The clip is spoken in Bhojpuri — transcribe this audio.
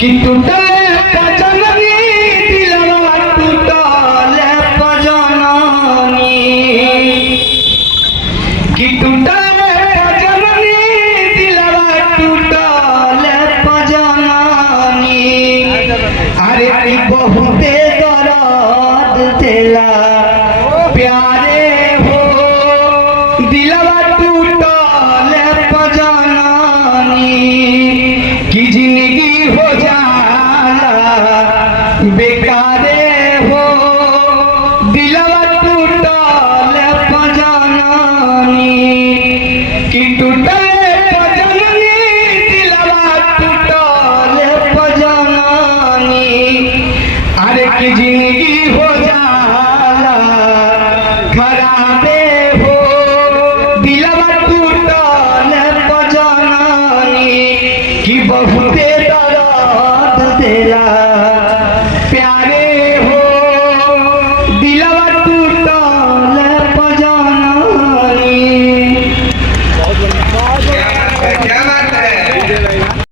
कि टूटल पजननी दिलवा टूटल पजननी कि टूटल पजननी दिलवा टूटल पजननी अरे की बहुते दर्द देला प्यारे हो दिलवा टूटल पजननी की जिंदगी हो जाला बेकारे हो दिलवा टूटल पजननी की टूटल पजननी दिलवा टूटल पजननी अरे की जिंदगी हो जाला खराबे हो दिलवा टूटल पजननी की बहुते दर्द देला प्यारे